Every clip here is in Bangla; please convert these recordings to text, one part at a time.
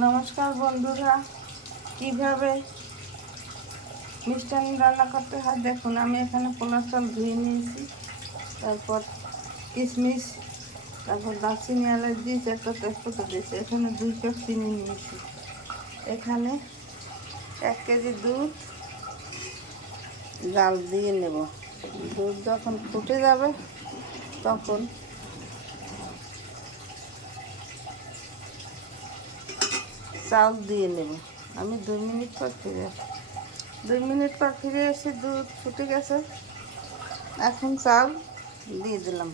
নমস্কার বন্ধুরা, কিভাবে মিষ্টান্ন রান্না করতে হয় দেখুন। আমি এখানে পোলার চাল ধুয়ে নিয়েছি, তারপর কিশমিশ, তারপর দারচিনি, এলাচ দিয়েছি, একটা তেজপাতা দিয়েছি। এখানে 2 কাপ চিনি নিয়েছি। এখানে 1 কেজি দুধ জাল দিয়ে নেব। দুধ যখন ফুটে যাবে তখন চাল দিয়ে নেব। আমি 2 মিনিট পর ফিরে আসি। 2 মিনিট পর ফিরে এসে দুধ ফুটে গেছে, এখন চাল দিয়ে দিলাম।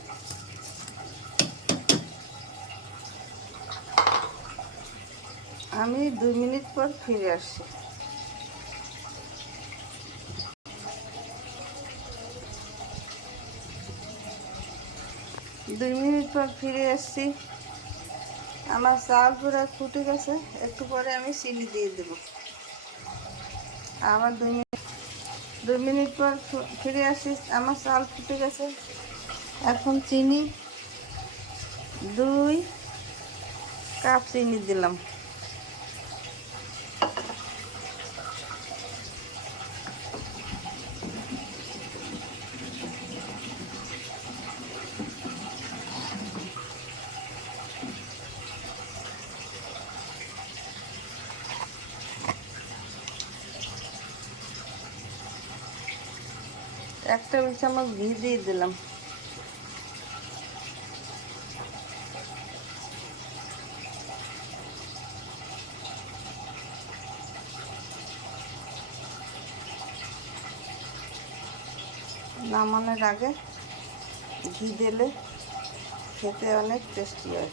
আমি 2 মিনিট পর ফিরে আসছি। 2 মিনিট পর ফিরে এসছি। আমার চাল পুরো ফুটে গেছে। একটু পরে আমি চিনি দিয়ে দেব। আবার 2 মিনিট পর ফিরে আসি। আমার চাল ফুটে গেছে। এখন চিনি 2 কাপ চিনি দিলাম। এক টেবিল চামচ ঘি দিয়ে দিলাম। নামানোর আগে ঘি দিলে খেতে অনেক টেস্টি হয়।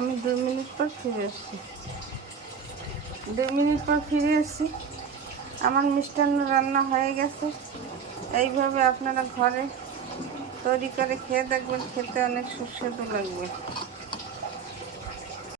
আমি 2 মিনিট পর ফিরে এসেছি। 2 মিনিট পর ফিরে এসেছি। আমার মিষ্টান্ন রান্না হয়ে গেছে। এইভাবে আপনারা ঘরে তৈরি করে খেয়ে দেখবেন, খেতে অনেক সুস্বাদু লাগবে।